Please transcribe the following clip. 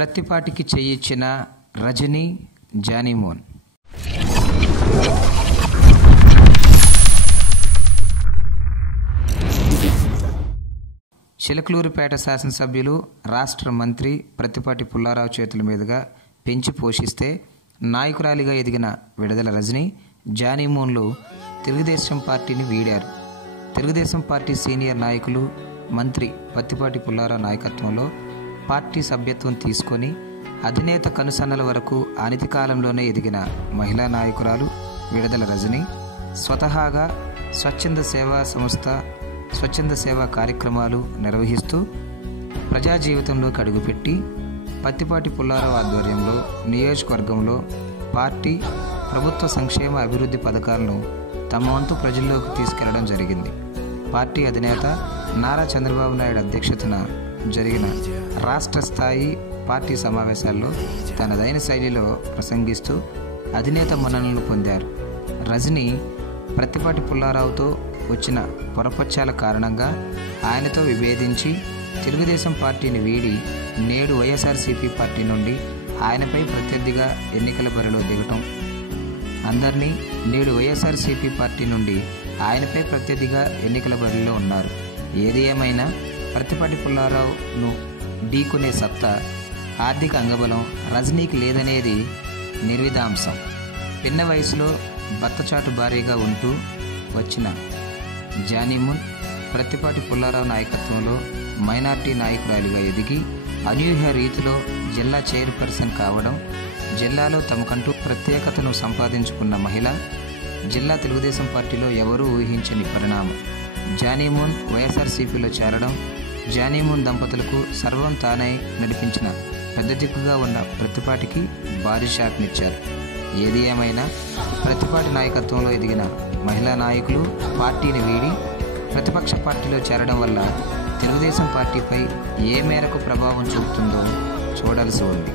ప్రత్తిపాటికి చేయిచ్చిన రజనీ జానీమోన్. చిలకలూరుపేట శాసనసభ్యులు రాష్ట్ర మంత్రి ప్రతిపాటి పుల్లారావు చేతుల మీదుగా పెంచి పోషిస్తే నాయకురాలిగా ఎదిగిన విడుదల రజని జానీమోన్లు తెలుగుదేశం పార్టీని వీడారు. తెలుగుదేశం పార్టీ సీనియర్ నాయకులు మంత్రి పత్తిపాటి పుల్లారావు నాయకత్వంలో పార్టీ సభ్యత్వం తీసుకొని అధినేత కనుసన్నల వరకు అనతి కాలంలోనే ఎదిగిన మహిళా నాయకురాలు విడుదల రజని స్వతహాగా స్వచ్ఛంద సేవా సంస్థ స్వచ్ఛంద సేవా కార్యక్రమాలు నిర్వహిస్తూ ప్రజా జీవితంలోకి అడుగుపెట్టి పత్తిపాటి పుల్లారావు ఆధ్వర్యంలో నియోజకవర్గంలో పార్టీ ప్రభుత్వ సంక్షేమ అభివృద్ధి పథకాలను తమ వంతు ప్రజల్లోకి తీసుకెళ్ళడం జరిగింది. పార్టీ అధినేత నారా చంద్రబాబు నాయుడు అధ్యక్షతన జరిగిన రాష్ట్ర స్థాయి పార్టీ సమావేశాల్లో తనదైన శైలిలో ప్రసంగిస్తూ అధినేత మన్ననలు పొందారు. రజని ప్రతిపాటి పుల్లారావుతో వచ్చిన పొరపచ్చాల కారణంగా ఆయనతో విభేదించి తెలుగుదేశం పార్టీని వీడి నేడు వైఎస్ఆర్సీపీ పార్టీ నుండి ఆయనపై ప్రత్యర్థిగా ఎన్నికల బరిలో దిగటం. అందరినీ నేడు వైఎస్ఆర్సీపీ పార్టీ నుండి ఆయనపై ప్రత్యర్థిగా ఎన్నికల బరిలో ఉన్నారు. ఏది ఏమైనా ప్రతిపాటి పుల్లారావును ఢీకొనే సత్తా ఆర్థిక అంగబలం రజనీకి లేదనేది నిర్విధాంశం. పిన్న వయసులో భర్తచాటు భారీగా ఉంటూ వచ్చిన జానీమున్ ప్రతిపాటి పుల్లారావు నాయకత్వంలో మైనార్టీ నాయకురాలిగా ఎదిగి అనూహ్య రీతిలో జిల్లా చైర్పర్సన్ కావడం జిల్లాలో తమకంటూ ప్రత్యేకతను సంపాదించుకున్న మహిళ జిల్లా తెలుగుదేశం పార్టీలో ఎవరూ ఊహించని పరిణామం. జానీమూన్ వైఎస్ఆర్సీపీలో చేరడం జానీమూన్ దంపతులకు సర్వం తానై నడిపించిన పెద్ద దిక్కుగా ఉన్న ప్రతిపాటికి భారీ షాక్నిచ్చారు ఏది ఏమైనా ప్రతిపాటి నాయకత్వంలో ఎదిగిన మహిళా నాయకులు పార్టీని వీడి ప్రతిపక్ష పార్టీలో చేరడం వల్ల తెలుగుదేశం పార్టీపై ఏ మేరకు ప్రభావం చూపుతుందో చూడాల్సి ఉంది.